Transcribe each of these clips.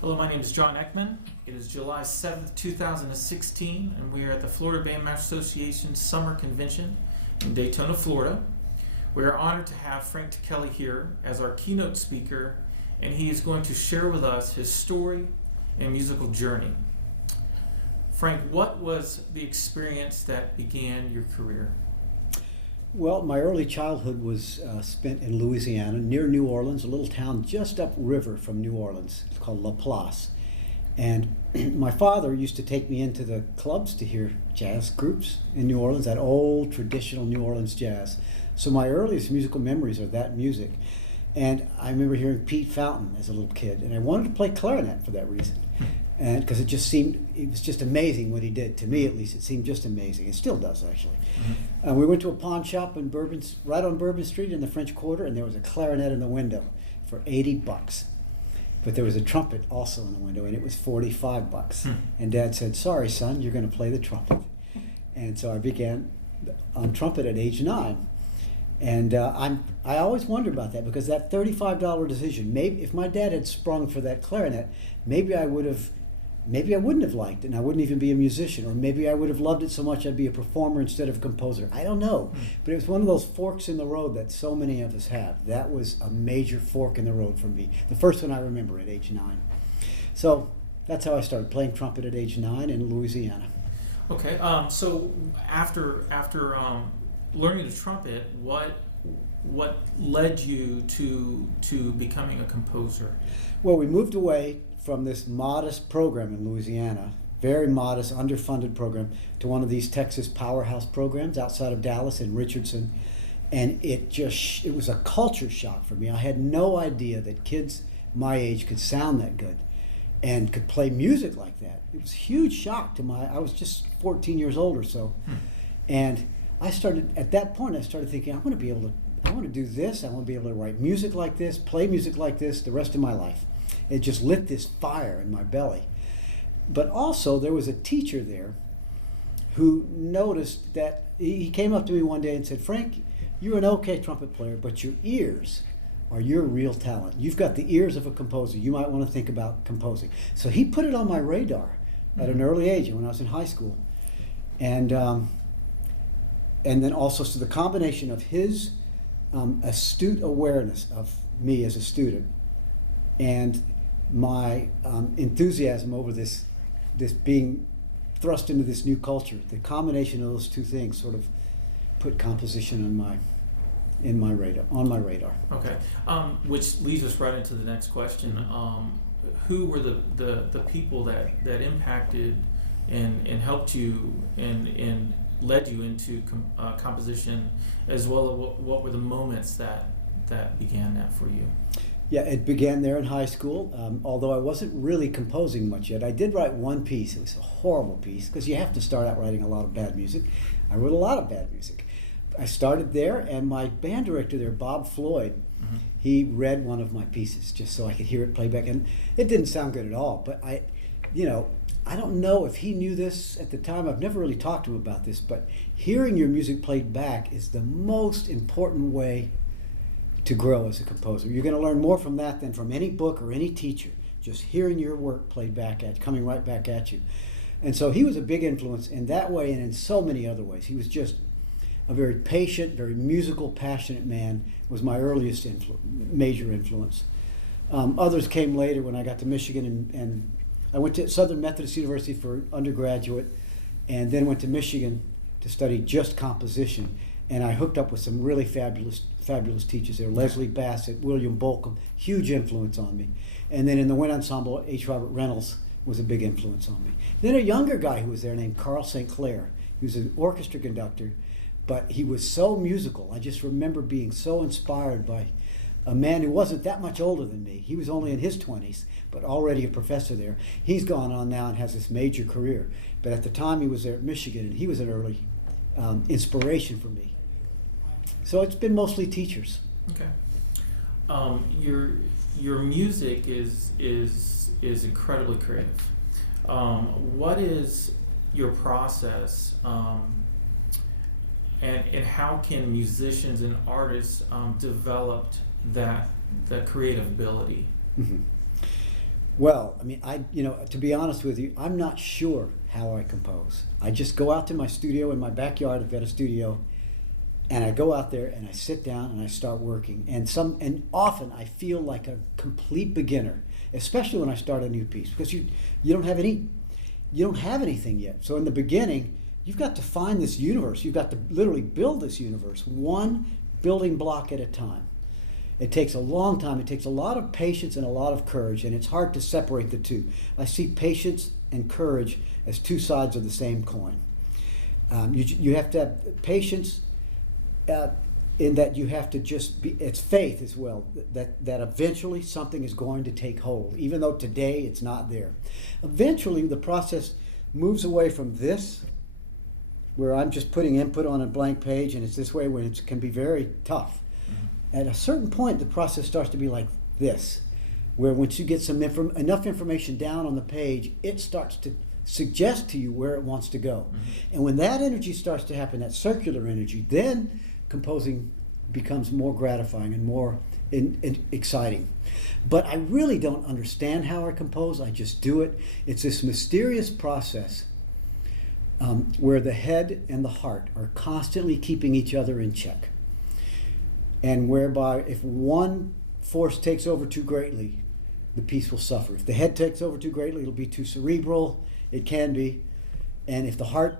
Hello, my name is John Ekman. It is July 7th, 2016, and we are at the Florida Bandmasters Association Summer Convention in Daytona, Florida. We are honored to have Frank Ticheli here as our keynote speaker, and he is going to share with us his story and musical journey. Frank, what was the experience that began your career? Well, my early childhood was spent in Louisiana, near New Orleans, a little town just upriver from New Orleans. It's called La Place. And my father used to take me into the clubs to hear jazz groups in New Orleans, that old traditional New Orleans jazz. So my earliest musical memories are that music. And I remember hearing Pete Fountain as a little kid, and I wanted to play clarinet for that reason. And because it was just amazing what he did. To me, at least, it seemed just amazing. It still does, actually. Mm-hmm. We went to a pawn shop in right on Bourbon Street in the French Quarter, and there was a clarinet in the window for $80. But there was a trumpet also in the window, and it was $45. And Dad said, "Sorry, son, you're going to play the trumpet." And so I began on trumpet at age 9. And I always wondered about that, because that $35 decision, maybe if my dad had sprung for that clarinet, maybe I wouldn't have liked it, and I wouldn't even be a musician, or maybe I would have loved it so much I'd be a performer instead of a composer. I don't know, but it was one of those forks in the road that so many of us have. That was a major fork in the road for me, the first one I remember at age 9. So that's how I started playing trumpet at age 9 in Louisiana. Okay, so after learning the trumpet, what led you to becoming a composer? Well, we moved away from this modest program in Louisiana, very modest, underfunded program, to one of these Texas powerhouse programs outside of Dallas in Richardson. And it was a culture shock for me. I had no idea that kids my age could sound that good and could play music like that. It was a huge shock I was just 14 years old or so. And at that point, I started thinking, I want to do this. I want to be able to write music like this, play music like this the rest of my life. It just lit this fire in my belly. But also, there was a teacher there who noticed that he came up to me one day and said, "Frank, you're an okay trumpet player, but your ears are your real talent. You've got the ears of a composer. You might want to think about composing." So he put it on my radar at an early age, when I was in high school. And then also, so the combination of his astute awareness of me as a student and my enthusiasm over this being thrust into this new culture, the combination of those two things sort of put composition on my radar. Okay, which leads us right into the next question. Who were the people that impacted and helped you and led you into composition, as well as what were the moments that began that for you? Yeah, it began there in high school, although I wasn't really composing much yet. I did write one piece. It was a horrible piece, because you have to start out writing a lot of bad music. I wrote a lot of bad music. I started there, and my band director there, Bob Floyd, he read one of my pieces just so I could hear it play back, and it didn't sound good at all. But I don't know if he knew this at the time. I've never really talked to him about this, but hearing your music played back is the most important way to grow as a composer. You're going to learn more from that than from any book or any teacher, just hearing your work played back coming right back at you. And so he was a big influence in that way, and in so many other ways. He was just a very patient, very musical, passionate man. Was my earliest major influence. Others came later when I got to Michigan, and I went to Southern Methodist University for undergraduate, and then went to Michigan to study just composition. And I hooked up with some really fabulous teachers there. Leslie Bassett, William Bolcom, huge influence on me. And then in the wind ensemble, H. Robert Reynolds was a big influence on me. Then a younger guy who was there named Carl St. Clair. He was an orchestra conductor, but he was so musical. I just remember being so inspired by a man who wasn't that much older than me. He was only in his 20s, but already a professor there. He's gone on now and has this major career. But at the time he was there at Michigan, and he was an early inspiration for me. So it's been mostly teachers. Okay. Your music is incredibly creative. What is your process, and how can musicians and artists develop that creative ability? Mm-hmm. Well, I mean, to be honest with you, I'm not sure how I compose. I just go out to my studio in my backyard. I've got a studio, and I go out there and I sit down and I start working. And often I feel like a complete beginner, especially when I start a new piece, because you don't have anything yet. So in the beginning, you've got to find this universe. You've got to literally build this universe, one building block at a time. It takes a long time. It takes a lot of patience and a lot of courage, and it's hard to separate the two. I see patience and courage as two sides of the same coin. You have to have patience in that you have to just be, it's faith as well, that eventually something is going to take hold, even though today it's not there. Eventually the process moves away from this, where I'm just putting input on a blank page, and it's this way when it can be very tough. At a certain point, the process starts to be like this, where once you get enough information down on the page, it starts to suggest to you where it wants to go. And when that energy starts to happen, that circular energy, then composing becomes more gratifying and more exciting. But I really don't understand how I compose. I just do it. It's this mysterious process where the head and the heart are constantly keeping each other in check. And whereby if one force takes over too greatly, the piece will suffer. If the head takes over too greatly, it'll be too cerebral. It can be. And if the heart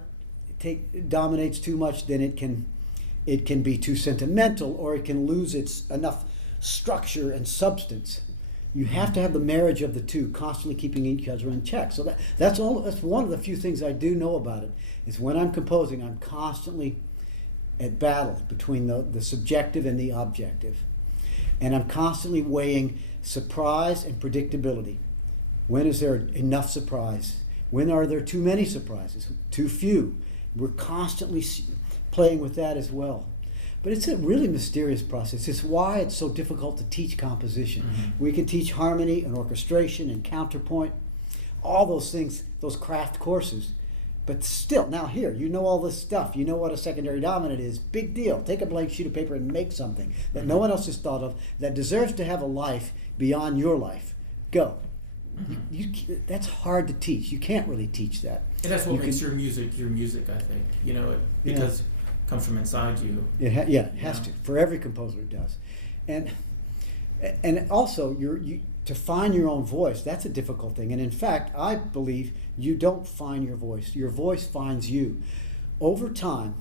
dominates too much, then it can be too sentimental, or it can lose enough structure and substance. You have to have the marriage of the two, constantly keeping each other in check. So that's one of the few things I do know about it, is when I'm composing, I'm constantly at battle between the subjective and the objective. And I'm constantly weighing surprise and predictability. When is there enough surprise? When are there too many surprises? Too few? We're constantly playing with that as well. But it's a really mysterious process. It's why it's so difficult to teach composition. We can teach harmony and orchestration and counterpoint, all those things, those craft courses. But still, now here, you know all this stuff. You know what a secondary dominant is. Big deal. Take a blank sheet of paper and make something that no one else has thought of, that deserves to have a life beyond your life. Go. That's hard to teach. You can't really teach that. And that's what makes your music, I think. Because it comes from inside you. It has to. For every composer, it does. And also, to find your own voice, that's a difficult thing. And in fact, I believe you don't find your voice. Your voice finds you. Over time,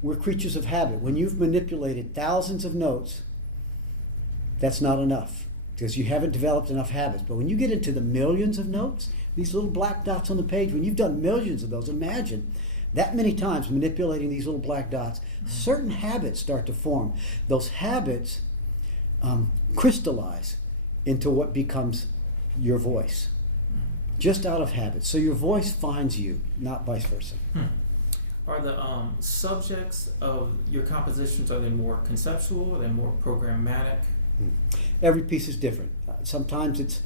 we're creatures of habit. When you've manipulated thousands of notes, that's not enough, because you haven't developed enough habits. But when you get into the millions of notes, these little black dots on the page, when you've done millions of those, imagine that many times manipulating these little black dots, certain habits start to form. Those habits crystallize into what becomes your voice, just out of habit. So your voice finds you, not vice versa. Are the subjects of your compositions, are they more conceptual, are they more programmatic? Every piece is different. Sometimes it's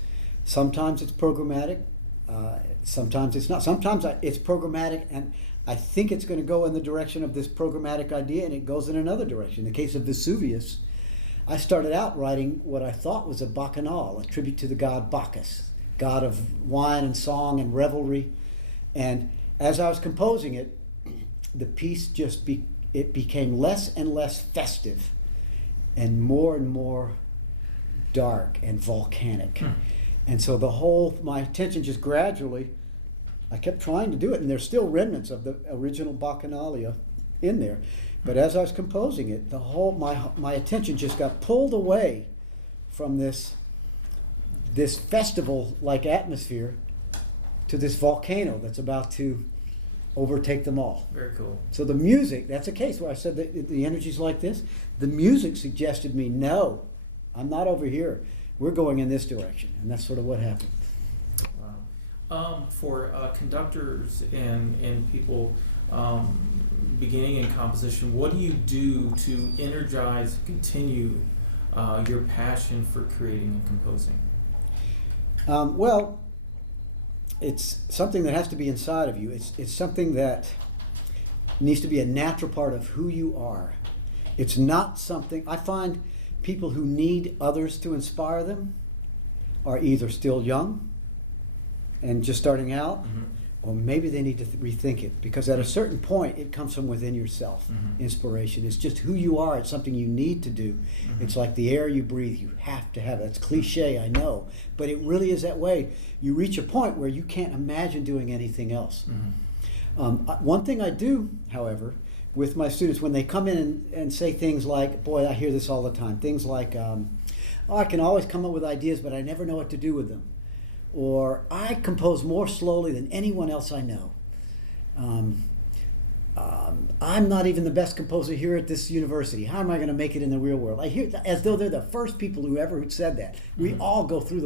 programmatic, sometimes it's not. Sometimes it's programmatic, and I think it's going to go in the direction of this programmatic idea, and it goes in another direction. In the case of Vesuvius, I started out writing what I thought was a bacchanal, a tribute to the god Bacchus, god of wine and song and revelry. And as I was composing it, the piece it became less and less festive and more dark and volcanic. And so my attention just gradually, I kept trying to do it, and there's still remnants of the original bacchanalia in there. But as I was composing it, my attention just got pulled away from this festival-like atmosphere to this volcano that's about to overtake them all. Very cool. So the music, that's a case where I said that the energy's like this. The music suggested me, no, I'm not over here. We're going in this direction. And that's sort of what happened. Wow. For conductors and people beginning in composition, what do you do to energize, continue your passion for creating and composing? Well, it's something that has to be inside of you. It's something that needs to be a natural part of who you are. It's not something, I find people who need others to inspire them are either still young and just starting out, Mm-hmm. or maybe they need to rethink it, because at a certain point it comes from within yourself. Mm-hmm. Inspiration. It's just who you are. It's something you need to do. Mm-hmm. It's like the air you breathe. You have to have it. It's cliche, I know, but it really is that way. You reach a point where you can't imagine doing anything else. Mm-hmm. One thing I do, however, with my students, when they come in and say things like, boy, I hear this all the time, things like, oh, I can always come up with ideas, but I never know what to do with them. Or I compose more slowly than anyone else I know. I'm not even the best composer here at this university. How am I going to make it in the real world? I hear as though they're the first people who ever said that. We Mm-hmm. all go through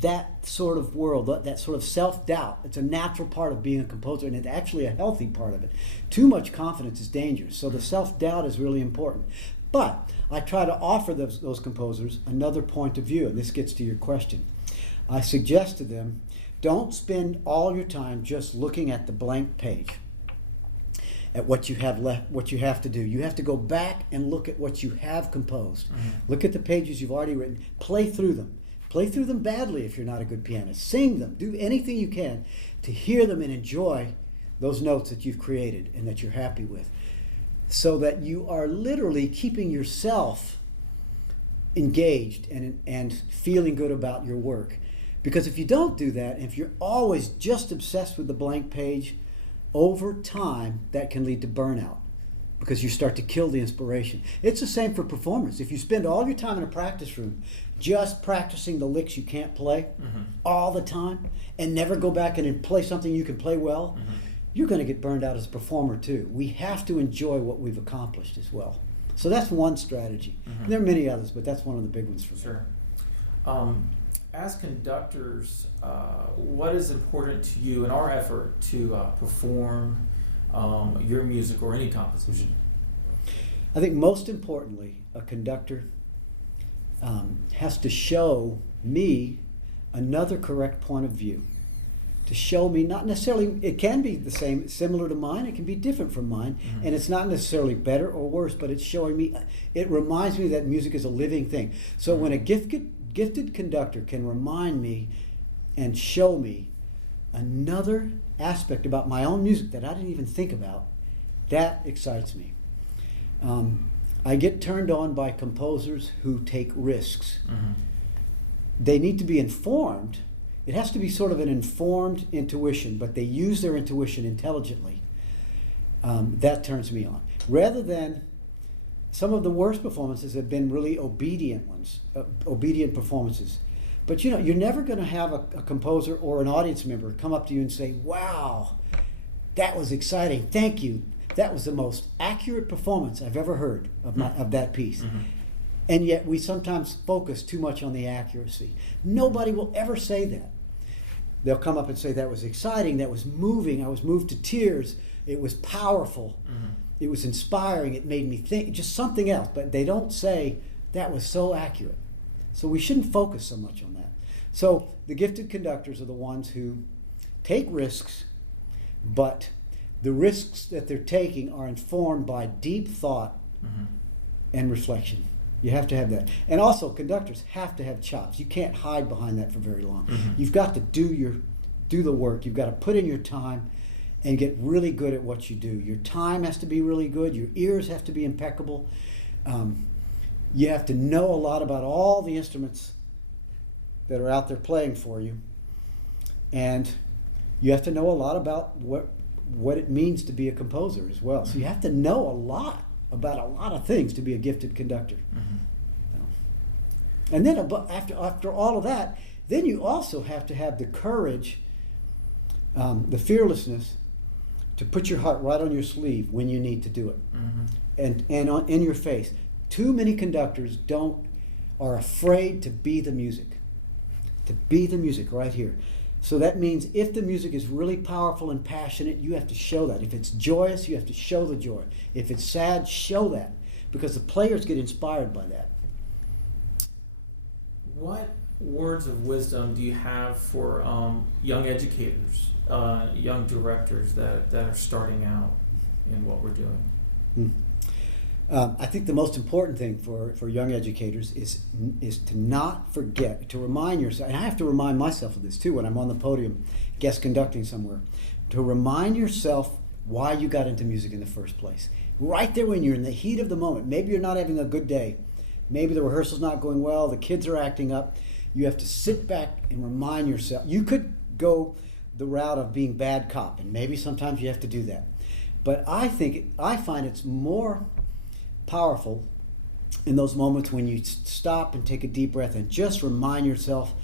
that sort of world, that sort of self-doubt. It's a natural part of being a composer, and it's actually a healthy part of it. Too much confidence is dangerous, so the self-doubt is really important. But I try to offer those composers another point of view, and this gets to your question. I suggest to them, don't spend all your time just looking at the blank page, at what you have left, what you have to do. You have to go back and look at what you have composed. Mm-hmm. Look at the pages you've already written. Play through them. Play through them badly if you're not a good pianist. Sing them. Do anything you can to hear them and enjoy those notes that you've created and that you're happy with, so that you are literally keeping yourself engaged and feeling good about your work. Because if you don't do that, if you're always just obsessed with the blank page, over time that can lead to burnout, because you start to kill the inspiration. It's the same for performance. If you spend all your time in a practice room just practicing the licks you can't play Mm-hmm. all the time and never go back and play something you can play well, Mm-hmm. you're going to get burned out as a performer too. We have to enjoy what we've accomplished as well. So that's one strategy. Mm-hmm. There are many others, but that's one of the big ones for me. Sure. As conductors, what is important to you in our effort to perform your music or any composition? I think most importantly, a conductor has to show me another correct point of view. To show me, not necessarily, it can be the same, similar to mine, it can be different from mine, Mm-hmm. and it's not necessarily better or worse, but it's showing me, it reminds me that music is a living thing. So when a gifted conductor can remind me and show me another aspect about my own music that I didn't even think about, that excites me. I get turned on by composers who take risks. Mm-hmm. They need to be informed. It has to be sort of an informed intuition, but they use their intuition intelligently. That turns me on. Rather than some of the worst performances have been really obedient ones, obedient performances. But you're never going to have a composer or an audience member come up to you and say, wow, that was exciting, thank you. That was the most accurate performance I've ever heard of that piece. Mm-hmm. And yet we sometimes focus too much on the accuracy. Nobody will ever say that. They'll come up and say, that was exciting, that was moving, I was moved to tears, it was powerful, Mm-hmm. it was inspiring, it made me think, just something else. But they don't say, that was so accurate. So we shouldn't focus so much on that. So the gifted conductors are the ones who take risks, but the risks that they're taking are informed by deep thought Mm-hmm. and reflection. You have to have that. And also, conductors have to have chops. You can't hide behind that for very long. Mm-hmm. You've got to do the work. You've got to put in your time and get really good at what you do. Your time has to be really good. Your ears have to be impeccable. You have to know a lot about all the instruments that are out there playing for you. And you have to know a lot about what it means to be a composer as well. So you have to know a lot about a lot of things to be a gifted conductor. Mm-hmm. And then after all of that, then you also have to have the courage, the fearlessness to put your heart right on your sleeve when you need to do it. Mm-hmm. And in your face. Too many conductors are afraid to be the music. To be the music right here. So that means if the music is really powerful and passionate, you have to show that. If it's joyous, you have to show the joy. If it's sad, show that. Because the players get inspired by that. What words of wisdom do you have for young educators, young directors that are starting out in what we're doing? I think the most important thing for young educators is to not forget, to remind yourself, and I have to remind myself of this too when I'm on the podium, guest conducting somewhere, to remind yourself why you got into music in the first place. Right there when you're in the heat of the moment, maybe you're not having a good day, maybe the rehearsal's not going well, the kids are acting up, you have to sit back and remind yourself. You could go the route of being bad cop, and maybe sometimes you have to do that. But I find it's more powerful in those moments when you stop and take a deep breath and just remind yourself,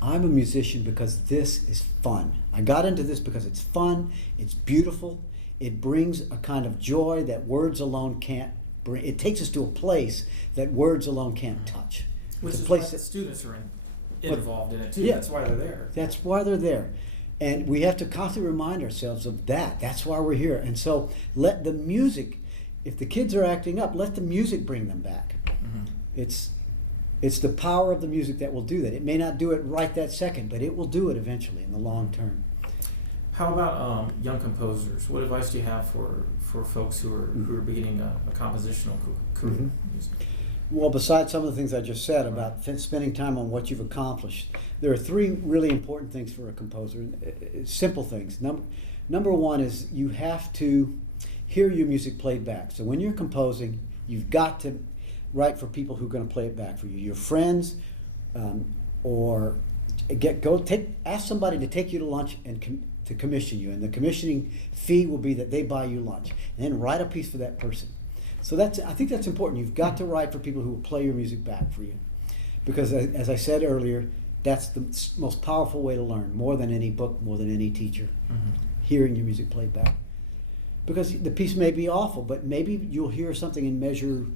I'm a musician because this is fun. I got into this because it's fun, it's beautiful, it brings a kind of joy that words alone can't bring. It takes us to a place that words alone can't touch. Which it's is a place why the that students are involved in it too. Yeah. That's why they're there. That's why they're there. And we have to constantly remind ourselves of that. That's why we're here. And so let the music, if the kids are acting up, let the music bring them back. It's the power of the music that will do that. It may not do it right that second, but it will do it eventually in the long term. How about young composers? What advice do you have for folks who are beginning a compositional career in music? Well, besides some of the things I just said about spending time on what you've accomplished, there are three really important things for a composer. Simple things. Number one is you have to hear your music played back. So when you're composing, you've got to write for people who are going to play it back for you. Your friends, or ask somebody to take you to lunch and to commission you, and the commissioning fee will be that they buy you lunch, and then write a piece for that person. So I think that's important. You've got to write for people who will play your music back for you, because as I said earlier, that's the most powerful way to learn, more than any book, more than any teacher. Hearing your music played back, because the piece may be awful, but maybe you'll hear something in measure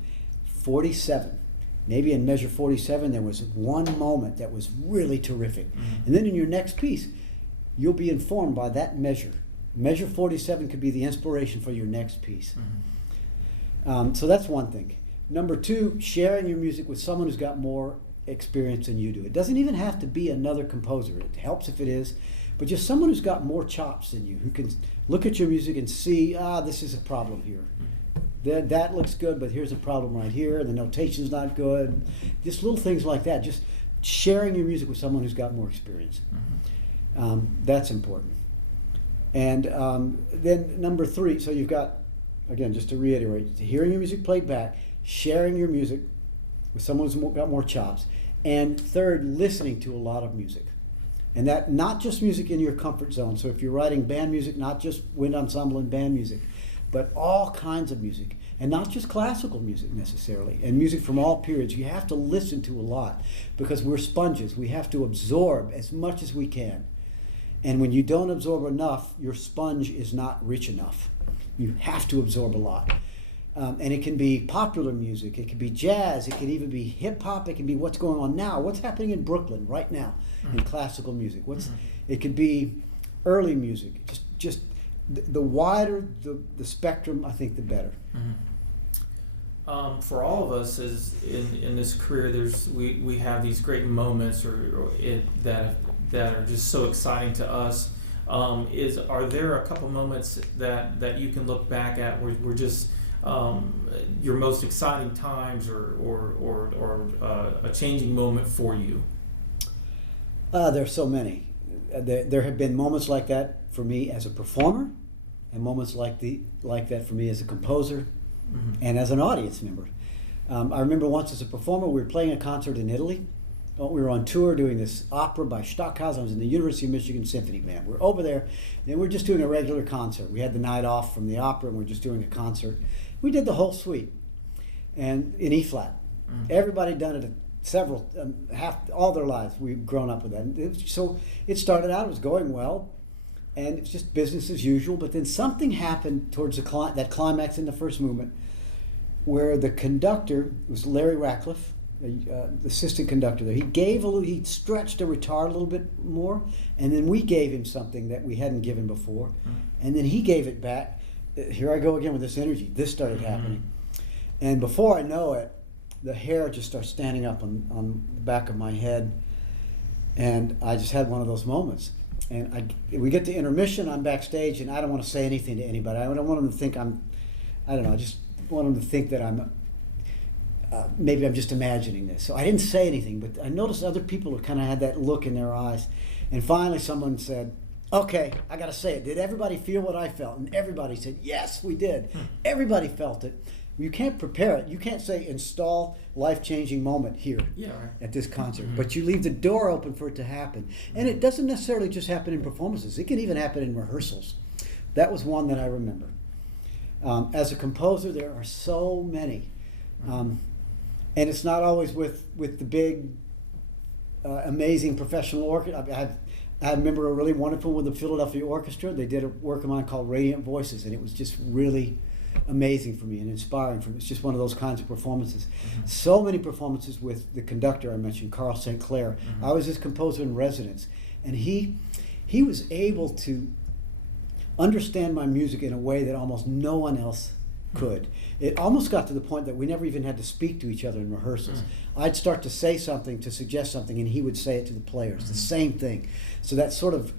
47. Maybe in measure 47 there was one moment that was really terrific, and then in your next piece you'll be informed by that measure. Measure 47 could be the inspiration for your next piece. So that's one thing. Number two, sharing your music with someone who's got more experience than you do. It doesn't even have to be another composer. It helps if it is, but just someone who's got more chops than you, who can look at your music and see, this is a problem here. That looks good, but here's a problem right here. The notation's not good. Just little things like that. Just sharing your music with someone who's got more experience. That's important. And then number three, so you've got, again, just to reiterate, hearing your music played back, sharing your music with someone who's got more chops, and third, listening to a lot of music. And that not just music in your comfort zone. So if you're writing band music, not just wind ensemble and band music, but all kinds of music, and not just classical music necessarily, and music from all periods. You have to listen to a lot, because we're sponges. We have to absorb as much as we can. And when you don't absorb enough, your sponge is not rich enough. You have to absorb a lot. And it can be popular music, it can be jazz, it can even be hip hop, it can be what's going on now, what's happening in Brooklyn right now in classical music. It could be early music. Just the wider the spectrum, I think, the better. For all of us, in this career, we have these great moments that are just so exciting to us. Are there a couple moments that you can look back at where we're just your most exciting times, or a changing moment for you? There's so many. There have been moments like that for me as a performer, and moments like that for me as a composer, and as an audience member. I remember once as a performer, we were playing a concert in Italy. We were on tour doing this opera by Stockhausen. I was in the University of Michigan Symphony Band. We're over there, and we're just doing a regular concert. We had the night off from the opera, and we're just doing a concert. We did the whole suite, and in E flat. Everybody done it all their lives. We've grown up with that. So it started out, it was going well, and it's just business as usual. But then something happened towards that climax in the first movement, where the conductor was Larry Ratcliffe, the assistant conductor there. He stretched a guitar a little bit more, and then we gave him something that we hadn't given before, and then he gave it back. Here I go again with this energy. This started happening, and before I know it, the hair just starts standing up on the back of my head, and I just had one of those moments. And we get to intermission. I'm backstage, and I don't want to say anything to anybody. I don't want them to think I don't know. Just want them to think that maybe I'm just imagining this. So I didn't say anything, but I noticed other people who kind of had that look in their eyes. And finally someone said, okay, I got to say it. Did everybody feel what I felt? And everybody said, yes, we did. Everybody felt it. You can't prepare it. You can't say install life-changing moment here at this concert. But you leave the door open for it to happen. And it doesn't necessarily just happen in performances. It can even happen in rehearsals. That was one that I remember. As a composer, there are so many. And it's not always with the big, amazing professional orchestra. I remember a really wonderful with the Philadelphia Orchestra. They did a work of mine called Radiant Voices, and it was just really amazing for me and inspiring for me. It's just one of those kinds of performances. So many performances with the conductor I mentioned, Carl St. Clair. I was his composer in residence, and he was able to understand my music in a way that almost no one else could. It almost got to the point that we never even had to speak to each other in rehearsals. I'd start to say something, to suggest something, and he would say it to the players, the same thing. So that sort of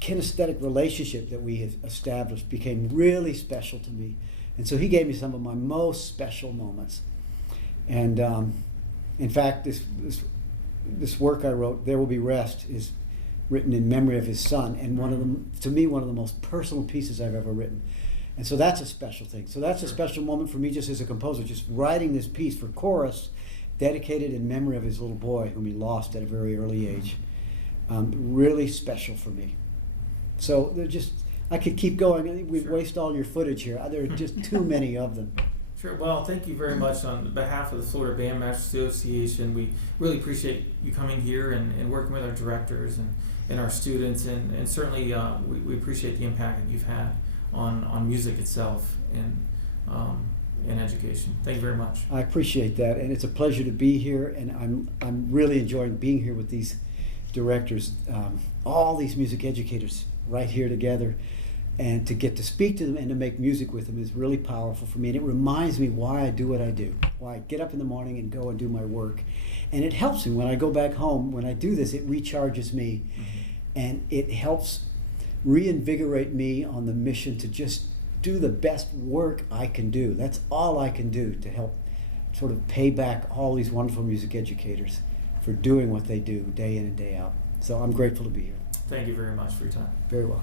kinesthetic relationship that we had established became really special to me. And so he gave me some of my most special moments. And in fact, this work I wrote, There Will Be Rest, is written in memory of his son, and to me, one of the most personal pieces I've ever written. And so that's a special thing. So that's a special moment for me just as a composer, just writing this piece for chorus dedicated in memory of his little boy whom he lost at a very early age. Really special for me. So I could keep going. We'd waste all your footage here. There are just too many of them. Sure. Well, thank you very much on behalf of the Florida Bandmasters Association. We really appreciate you coming here and working with our directors and our students, and certainly we appreciate the impact that you've had on music itself and education. Thank you very much. I appreciate that, and it's a pleasure to be here, and I'm really enjoying being here with these directors, all these music educators right here together, and to get to speak to them and to make music with them is really powerful for me, and it reminds me why I do what I do, why I get up in the morning and go and do my work. And it helps me when I go back home. When I do this, it recharges me, and it helps reinvigorate me on the mission to just do the best work I can do. That's all I can do to help sort of pay back all these wonderful music educators for doing what they do day in and day out. So I'm grateful to be here. Thank you very much for your time. Very well.